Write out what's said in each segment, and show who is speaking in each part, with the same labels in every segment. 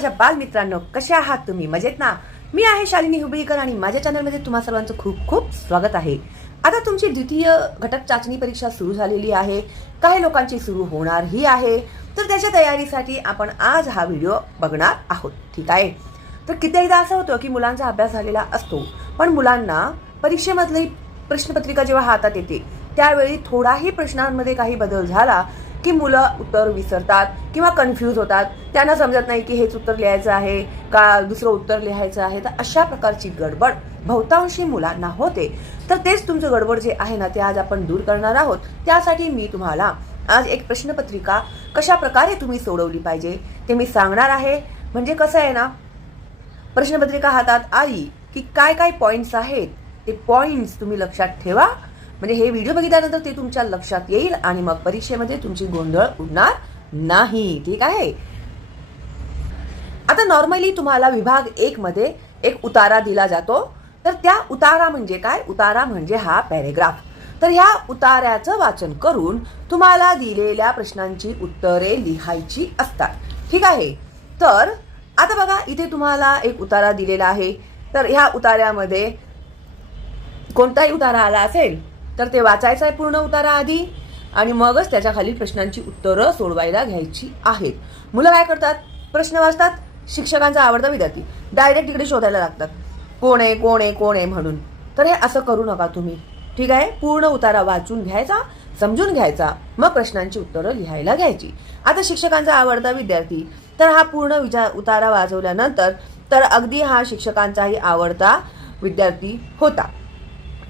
Speaker 1: माझ्या बालमित्रांनो कशा आहात तुम्ही? मजेत ना? मी आहे शालिनी हुबळीकर आणि माझ्या चॅनलमध्ये तुम्हा सर्वांचं खूप खूप स्वागत आहे. आता तुमची द्वितीय घटक चाचणी परीक्षा सुरू झालेली आहे. काही लोकांची सुरू होणार ही आहे. तर त्याच्या तयारीसाठी आपण आज हा व्हिडिओ बघणार आहोत. ठीक आहे? तर कित्येकदा असं होतं की मुलांचा अभ्यास झालेला असतो पण मुलांना परीक्षेमधली प्रश्नपत्रिका जेव्हा हातात येते त्यावेळी थोडाही प्रश्नांमध्ये काही बदल झाला की मुलं उत्तर विसरतात किंवा कन्फ्यूज होतात. त्यांना समजत नाही की हेच उत्तर लिहायचं आहे का दुसरं उत्तर लिहायचं आहे. तर अशा प्रकारची गडबड बहुतांशी मुलांना होते. तर तेच तुमचं गडबड जे आहे ना ते आज आपण दूर करणार आहोत. त्यासाठी मी तुम्हाला आज एक प्रश्नपत्रिका कशा प्रकारे तुम्ही सोडवली पाहिजे ते मी सांगणार आहे. म्हणजे कसं आहे ना प्रश्नपत्रिका हातात आली की काय काय पॉईंट्स आहेत ते पॉईंट्स तुम्ही लक्षात ठेवा. म्हणजे हे व्हिडिओ बघितल्यानंतर ते तुमच्या लक्षात येईल आणि मग परीक्षेमध्ये तुमची गोंधळ उडणार नाही. ठीक आहे? आता नॉर्मली तुम्हाला विभाग एक मध्ये एक उतारा दिला जातो. तर त्या उतारा म्हणजे काय? उतारा म्हणजे हा पॅरेग्राफ तर ह्या उतार्याचं वाचन करून तुम्हाला दिलेल्या प्रश्नांची उत्तरे लिहायची असतात. ठीक आहे? तर आता बघा इथे तुम्हाला एक उतारा दिलेला आहे. तर ह्या उतार्यामध्ये कोणताही उतारा आला असेल? तर ते वाचायचं आहे पूर्ण उतारा आधी आणि मगच त्याच्याखाली प्रश्नांची उत्तरं सोडवायला घ्यायची आहेत. मुलं काय करतात? प्रश्न वाचतात. शिक्षकांचा आवडता विद्यार्थी. डायरेक्ट तिकडे शोधायला लागतात. कोण आहे कोण आहे कोण आहे म्हणून. तर हे असं करू नका तुम्ही. ठीक आहे? पूर्ण उतारा वाचून घ्यायचा समजून घ्यायचा. मग प्रश्नांची उत्तरं लिहायला घ्यायची. आता शिक्षकांचा आवडता विद्यार्थी. तर हा पूर्ण विचार उतारा वाचवल्यानंतर तर अगदी हा शिक्षकांचाही आवडता विद्यार्थी होता.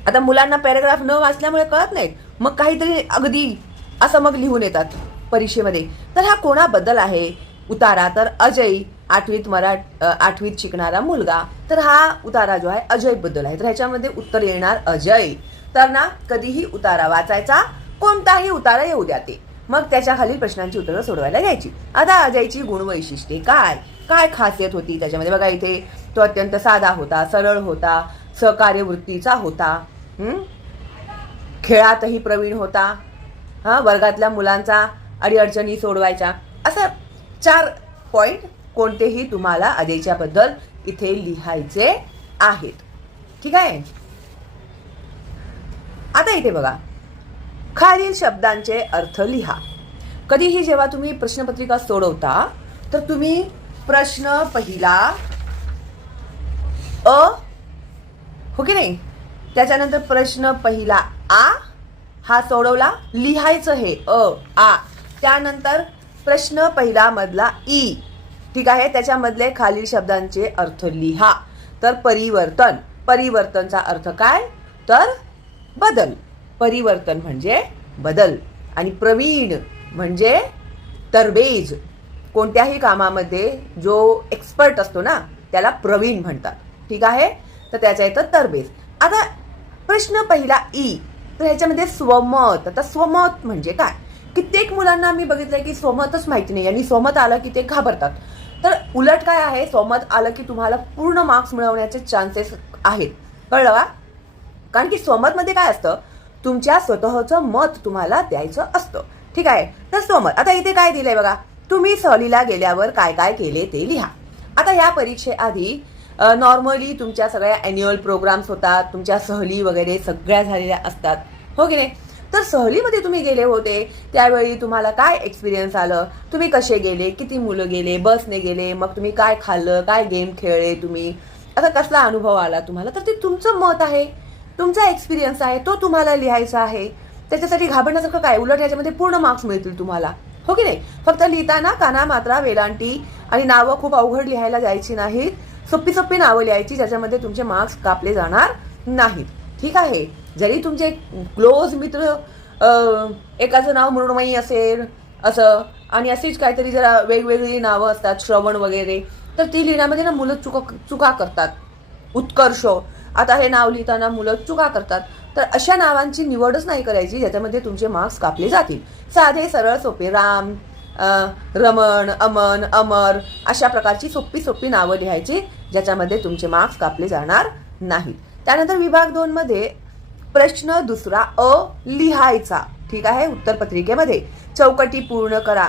Speaker 1: आता मुलांना पॅराग्राफ न वाचल्यामुळे कळत नाहीत. मग काहीतरी अगदी असं मग लिहून येतात परीक्षेमध्ये. तर हा कोणाबद्दल आहे? उतारा. तर अजय आठवीत मराठ आठवीत शिकणारा मुलगा. तर हा उतारा जो आहे अजयबद्दल आहे. तर ह्याच्यामध्ये उत्तर येणार अजय. तर ना कधीही उतारा वाचायचा कोणताही उतारा येऊ द्या ते. मग त्याच्या खालील प्रश्नांची उत्तरं सोडवायला घ्यायची. आता अजयची गुणवैशिष्ट्ये काय? काय खासियत होती? त्याच्यामध्ये बघा इथे तो अत्यंत साधा होता सरळ होता सहकार्यवृत्तीचा होता. खेळातही प्रवीण होता. हां? वर्गातल्या मुलांचा अडीअडचणी सोडवायच्या. असं चार पॉईंट कोणतेही तुम्हाला अजयच्याबद्दल इथे लिहायचे आहेत. ठीक आहे? आता इथे बघा. खालील शब्दांचे अर्थ लिहा. कधीही जेव्हा तुम्ही प्रश्नपत्रिका सोडवता तर तुम्ही प्रश्न पहिला अ हो की नाही? त्याच्यानंतर प्रश्न पहिला आ हा सोडवला लिहायचं हे अ आ. त्यानंतर प्रश्न पहिला मधला ई. ठीक आहे? त्याच्यामधले खालील शब्दांचे अर्थ लिहा. तर परिवर्तन. परिवर्तनचा अर्थ काय? तर बदल. परिवर्तन म्हणजे बदल. आणि प्रवीण म्हणजे तरबेज कोणत्याही कामामध्ये जो एक्सपर्ट असतो ना त्याला प्रवीण म्हणतात. ठीक आहे? तर त्याच्या येतं तरबेज. आता प्रश्न पहिला ई. तर ह्याच्यामध्ये स्वमत. आता स्वमत म्हणजे काय? कित्येक मुलांना मी बघितलंय की स्वमतच माहिती नाही आणि स्वमत आलं की ते घाबरतात. तर उलट काय आहे? स्वमत आलं की तुम्हाला पूर्ण मार्क्स मिळवण्याचे चान्सेस आहेत. कळलं का कारण की स्वमतमध्ये काय असतं? तुमच्या स्वतःचं मत तुम्हाला द्यायचं असतं. ठीक आहे? तर स्वमत. आता इथे काय दिलंय बघा? तुम्ही सहलीला गेल्यावर काय काय केले ते लिहा. आता ह्या परीक्षेआधी नॉर्मली तुमच्या सगळ्या ॲन्युअल प्रोग्राम्स होतात तुमच्या सहली वगैरे सगळ्या झालेल्या असतात. हो की नाही? तर सहलीमध्ये तुम्ही गेले होते त्यावेळी तुम्हाला काय एक्सपिरियन्स आलं? तुम्ही कसे गेले? किती मुलं गेले? बसने गेले मग तुम्ही काय खाल्लं? काय गेम खेळले तुम्ही? आता कसला अनुभव आला तुम्हाला? तर ते तुमचं मत आहे. तुमचा एक्सपिरियन्स आहे तो तुम्हाला लिहायचा आहे. त्याच्यासाठी घाबरण्यासारखं काय? उलट याच्यामध्ये पूर्ण मार्क्स मिळतील तुम्हाला. हो की नाही? फक्त लिहिताना काना मात्रा वेलांटी आणि नावं खूप अवघड लिहायला जायची नाहीत. सोपी सोपी नावं लिहायची ज्याच्यामध्ये तुमचे मार्क्स कापले जाणार नाहीत. ठीक आहे? जरी तुमचे क्लोज मित्र एकाचं नाव मृण्मयी असेल असं आणि अशीच काहीतरी जरा वेगवेगळी नावं असतात श्रवण वगैरे तर ती लिहिण्यामध्ये ना मुलं चुका चुका करतात. उत्कर्ष. आता हे नाव लिहिताना मुलं चुका करतात. तर अशा नावांची निवडच नाही करायची ज्याच्यामध्ये तुमचे मार्क्स कापले जातील. साधे सरळ सोपे राम. रमण अमन अमर अशा प्रकारची सोपी सोपी नावं लिहायची ज्याच्यामध्ये तुमचे मार्क्स कापले जाणार नाहीत. त्यानंतर विभाग दोनमध्ये प्रश्न दुसरा अ लिहायचा. ठीक आहे? उत्तरपत्रिकेमध्ये चौकटी पूर्ण करा.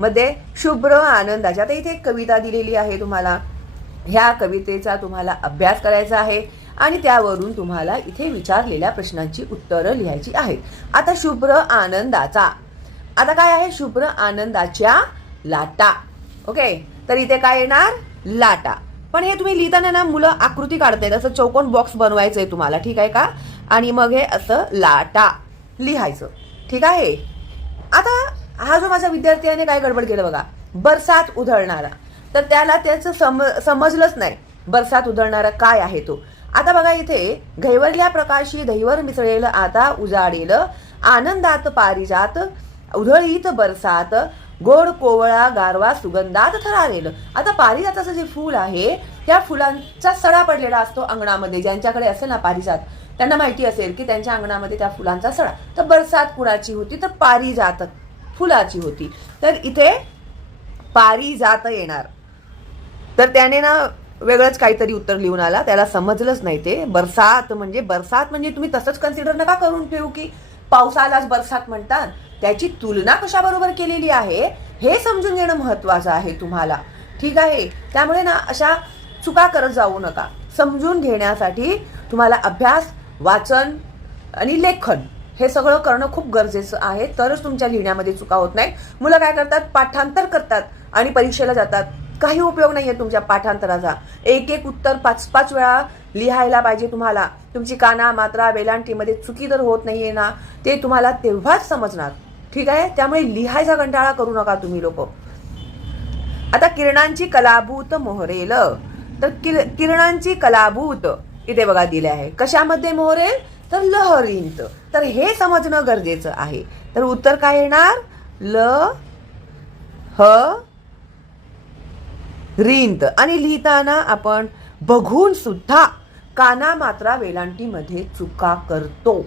Speaker 1: मध्ये शुभ्र आनंदाची आता इथे एक कविता दिलेली आहे तुम्हाला. ह्या कवितेचा तुम्हाला अभ्यास करायचा आहे आणि त्यावरून तुम्हाला इथे विचारलेल्या प्रश्नांची उत्तरं लिहायची आहेत. आता शुभ्र आनंदाचा. आता काय आहे? शुभ्र आनंदाच्या लाटा. ओके तर इथे काय येणार? लाटा. पण हे तुम्ही लिहिताना ना मुलं आकृती काढतायत. असं चौकोन बॉक्स बनवायचं आहे तुम्हाला. ठीक आहे का? आणि मग हे असं लाटा लिहायचं. ठीक आहे? आता हा जो माझा विद्यार्थी काय गडबड केलं बघा? बरसात उधळणारा. तर त्याला त्याचं सम समजलंच नाही. बरसात उधळणारा काय आहे तो? आता बघा इथे घैवरल्या प्रकाशी दहीवर मिसळेल आता उजाडेल आनंदात पारिजात उधळीत बरसात गोड कोवळा गारवा सुगंधात थरारेल. आता पारिजाताचं जे फूल आहे त्या फुलांचा सडा पडलेला असतो अंगणामध्ये. ज्यांच्याकडे असेल ना पारिजात त्यांना माहिती असेल की त्यांच्या अंगणामध्ये त्या फुलांचा सडा. तर बरसात कुणाची होती? तर पारिजात फुलाची होती. तर इथे पारिजात येणार. तर त्याने ना वेगळंच काहीतरी उत्तर लिहून आला. त्याला समजलंच नाही ते. बरसात म्हणजे बरसात म्हणजे तुम्ही तसंच कन्सिडर नका करून ठेवू की पावसालाच बरसात म्हणतात. त्याची तुलना कशाबरोबर केलेली आहे हे समजून घेणं महत्वाचं आहे तुम्हाला. ठीक आहे? त्यामुळे ना अशा चुका करत जाऊ नका. समजून घेण्यासाठी तुम्हाला अभ्यास वाचन आणि लेखन हे सगळं करणं खूप गरजेचं आहे. तरच तुमच्या लिहिण्यामध्ये चुका होत नाही मुलं काय करतात? पाठांतर करतात आणि परीक्षेला जातात. काही उपयोग नाही आहे तुमच्या पाठांतराचा. एक एक उत्तर पाच पाच वेळा लिहायला पाहिजे तुम्हाला. तुमची काना मात्रा वेलांटीमध्ये चुकी तर होत नाही आहे ना. ते तुम्हाला तेव्हाच समजणार. ठीक आहे? त्यामुळे लिहायचा कंटाळा करू नका तुम्ही लोक. आता किरणांची कलाभूत मोहरेल. तर किर- किरणांची कलाभूत इथे बघा दिले आहे. कशामध्ये मोहरेल? तर लहरींत. तर हे समजणं गरजेचं आहे. तर उत्तर काय येणार? ल ह रिंत. आणि लिहिताना आपण बघून सुद्धा काना मात्रा वेलांटीमध्ये चुका करतो.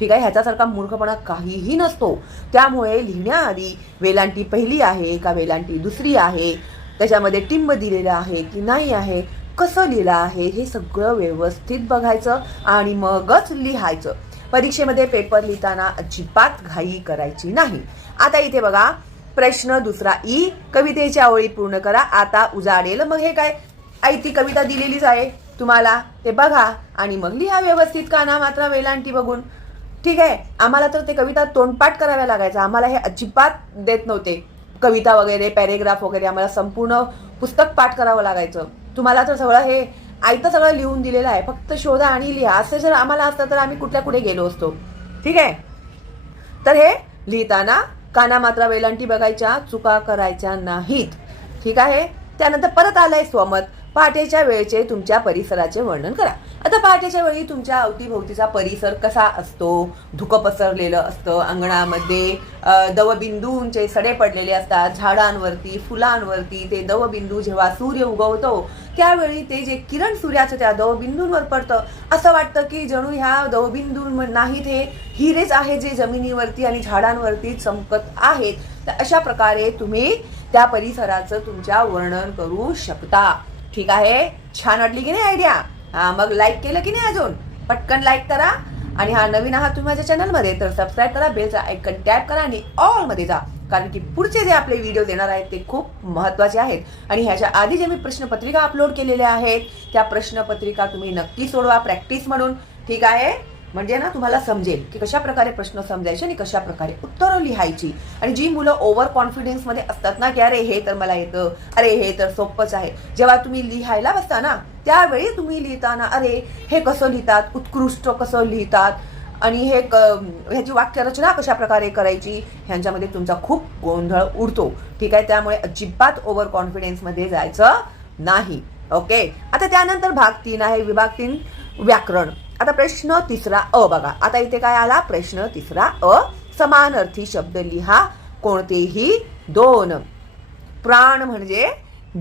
Speaker 1: ठीक आहे? ह्याच्यासारखा मूर्खपणा काहीही नसतो. त्यामुळे लिहिण्याआधी वेलांटी पहिली आहे का वेलांटी दुसरी आहे? त्याच्यामध्ये टिंब दिलेलं आहे की नाही आहे? कसं लिहिलं आहे? हे सगळं व्यवस्थित बघायचं आणि मगच लिहायचं. परीक्षेमध्ये पेपर लिहिताना अजिबात घाई करायची नाही. आता इथे बघा. प्रश्न दुसरा ई. कवितेच्या ओळी पूर्ण करा. आता उजाडेल. मग हे काय? आई ती कविता दिलेलीच आहे. तुम्हाला ते बघा आणि मग लिहा व्यवस्थित काना मात्र वेलांटी बघून. ठीक आहे आम्हाला तर ते कविता तोंडपाठ कराव्या लागायचं. आम्हाला हे अजिबात देत नव्हते. कविता वगैरे पॅरेग्राफ वगैरे आम्हाला संपूर्ण पुस्तक पाठ करावं लागायचं. तुम्हाला तर सगळं हे आयतं सगळं लिहून दिलेलं आहे. फक्त शोधा आणि लिहा. असं जर आम्हाला असतं तर आम्ही कुठल्या कुठे गेलो असतो. ठीक आहे? तर हे लिहिताना काना मात्र वेलांटी बघायच्या चुका करायच्या नाहीत. ठीक आहे? त्यानंतर परत आलंय स्वमत. पहाटेच्या वेळेचे तुमच्या परिसराचे वर्णन करा. आता पहाटेच्या वेळी तुमच्या अवतीभोवतीचा परिसर कसा असतो? धुकं पसरलेलं असतं अंगणामध्ये दवबिंदूंचे सडे पडलेले असतात झाडांवरती फुलांवरती ते दवबिंदू जेव्हा सूर्य उगवतो त्यावेळी ते जे किरण सूर्याचं त्या दवबिंदूंवर पडतं. असं वाटतं की जणू ह्या दवबिंदू नाहीत हे हिरेच आहे जे जमिनीवरती आणि झाडांवरती चमकत आहेत. तर अशा प्रकारे तुम्ही त्या परिसराचं तुमच्या वर्णन करू शकता. ठीक आहे? छान वाटली की नाही आयडिया? हा मग लाईक केलं की नाही अजून? पटकन लाईक करा. आणि हा नवीन आहात तुम्ही माझ्या चॅनलमध्ये तर सबस्क्राईब करा बेलचा ऐकन टॅप करा आणि ऑलमध्ये जा. कारण की पुढचे जे आपले व्हिडिओ येणार आहेत ते खूप महत्त्वाचे आहेत. आणि ह्याच्या आधी जे मी प्रश्नपत्रिका अपलोड केलेल्या आहेत त्या प्रश्नपत्रिका तुम्ही नक्की सोडवा प्रॅक्टिस म्हणून. ठीक आहे? म्हणजे ना तुम्हाला समजेल की कशा प्रकारे प्रश्न समजायचे आणि कशा प्रकारे उत्तरं लिहायची. आणि जी मुलं ओव्हर कॉन्फिडन्समध्ये असतात ना की अरे हे तर मला येतं अरे हे तर सोपंच आहे. जेव्हा तुम्ही लिहायला बसता ना त्यावेळी तुम्ही लिहिताना अरे हे कसं लिहितात? उत्कृष्ट कसं लिहितात? आणि हे क ह्याची वाक्यरचना कशा प्रकारे करायची? ह्यांच्यामध्ये तुमचा खूप गोंधळ उडतो. ठीक आहे? त्यामुळे अजिबात ओव्हर कॉन्फिडन्समध्ये जायचं नाही. ओके? आता त्यानंतर भाग तीन आहे विभाग तीन व्याकरण. आता प्रश्न तिसरा अ बघा. आता इथे काय आला? प्रश्न तिसरा अ. समानार्थी शब्द लिहा. कोणतेही दोन. प्राण म्हणजे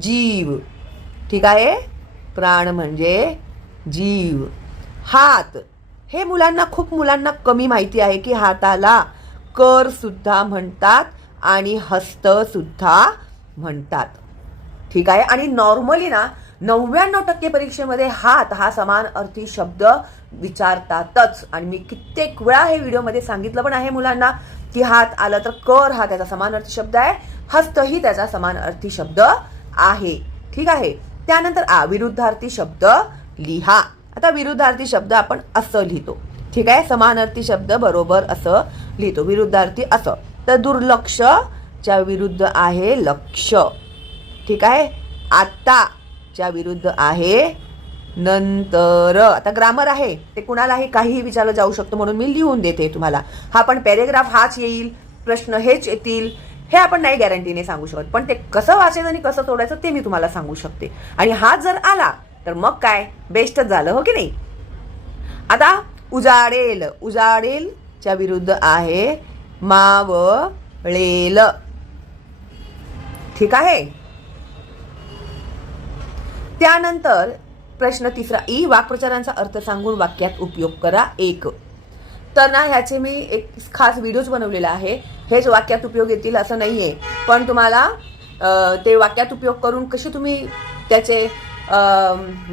Speaker 1: जीव. ठीक आहे? प्राण म्हणजे जीव. हात. हे मुलांना खूप मुलांना कमी माहिती आहे की हाताला कर सुद्धा म्हणतात आणि हस्त सुद्धा म्हणतात. ठीक आहे? आणि नॉर्मली ना नव्याण्णव टक्के परीक्षेमध्ये हात हा समान अर्थी शब्द विचारतातच. आणि मी कित्येक वेळा हे व्हिडिओमध्ये सांगितलं पण आहे मुलांना की हात आलं तर कर हा त्याचा समान अर्थी शब्द आहे हस्त ही त्याचा समानार्थी शब्द आहे. ठीक आहे? त्यानंतर आ विरुद्धार्थी शब्द लिहा. आता विरुद्धार्थी शब्द आपण असं लिहितो. ठीक आहे? समानार्थी शब्द बरोबर असं लिहितो. विरुद्धार्थी असं. तर दुर्लक्ष च्या विरुद्ध आहे लक्ष. ठीक आहे? आता च्या विरुद्ध आहे नंतर. आता ग्रामर आहे. ते कुणालाही काहीही विचारलं जाऊ शकतं म्हणून मी लिहून देते तुम्हाला. हा पण पॅरेग्राफ हाच येईल. प्रश्न हेच येतील. हे आपण नाही गॅरंटीने सांगू शकत. पण ते कसं वाचायचं आणि कसं सोडायचं ते मी तुम्हाला सांगू शकते. आणि हा जर आला तर मग काय? बेस्टच झालं हो की नाही? आता उजाडेल. उजाडेल च्या विरुद्ध आहे मावळेल. ठीक आहे? त्यानंतर प्रश्न तिसरा ई वाक्प्रचारांचा अर्थ सांगून वाक्यात उपयोग करा एक. तर ना ह्याचे मी एक खास व्हिडिओज बनवलेला आहे. हेच वाक्यात उपयोग येतील असं नाही आहे पण तुम्हाला ते वाक्यात उपयोग करून कसे तुम्ही त्याचे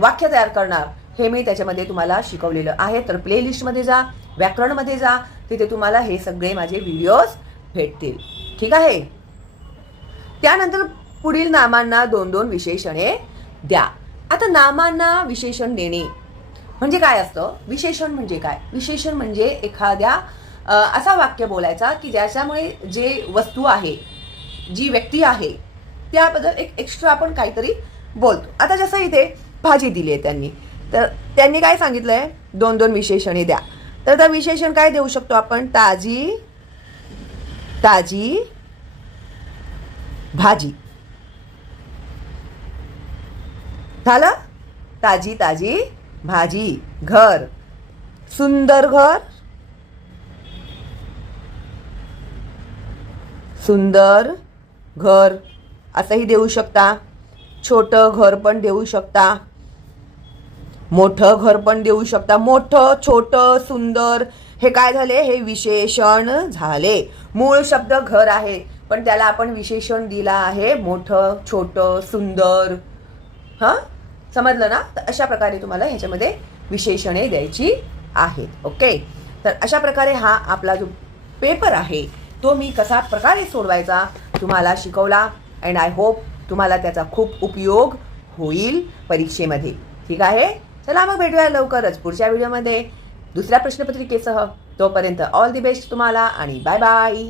Speaker 1: वाक्य तयार करणार हे मी त्याच्यामध्ये तुम्हाला शिकवलेलं आहे. तर प्लेलिस्टमध्ये जा व्याकरणमध्ये जा तिथे तुम्हाला हे सगळे माझे व्हिडिओज भेटतील. ठीक आहे? त्यानंतर पुढील नामांना दोन दोन विशेषणे द्या. आता नामांना विशेषण देणे. म्हणजे काय असतं? विशेषण म्हणजे काय? विशेषण म्हणजे एखाद्या असा वाक्य बोलायचा की ज्याच्यामुळे जे वस्तू आहे जी व्यक्ती आहे त्याबद्दल एक एक्स्ट्रा आपण काहीतरी बोलतो. आता जसं इथे भाजी दिली आहे त्यांनी. तर त्यांनी काय सांगितलं आहे दोन दोन विशेषणे द्या. तर त्या विशेषण काय देऊ शकतो आपण? ताजी ताजी भाजी. झालं? ताजी ताजी भाजी घर. सुंदर घर. सुंदर घर. असंही देऊ शकता. छोटं घर पण देऊ शकता. मोठं घर पण देऊ शकता. मोठं छोटं सुंदर. हे काय झाले? हे विशेषण झाले. मूळ शब्द घर आहे पण त्याला आपण विशेषण दिला आहे. मोठं छोटं सुंदर. हां? समजलं ना? तर अशा प्रकारे तुम्हाला ह्याच्यामध्ये विशेषणे द्यायची आहेत. ओके तर अशा प्रकारे हा आपला जो पेपर आहे तो मी कसा प्रकारे सोडवायचा तुम्हाला शिकवला? अँड आय होप तुम्हाला त्याचा खूप उपयोग होईल परीक्षेमध्ये. ठीक आहे? चला मग भेटूया लवकरच पुढच्या व्हिडिओमध्ये दुसऱ्या प्रश्नपत्रिकेसह तोपर्यंत ऑल दी बेस्ट तुम्हाला आणि बाय बाय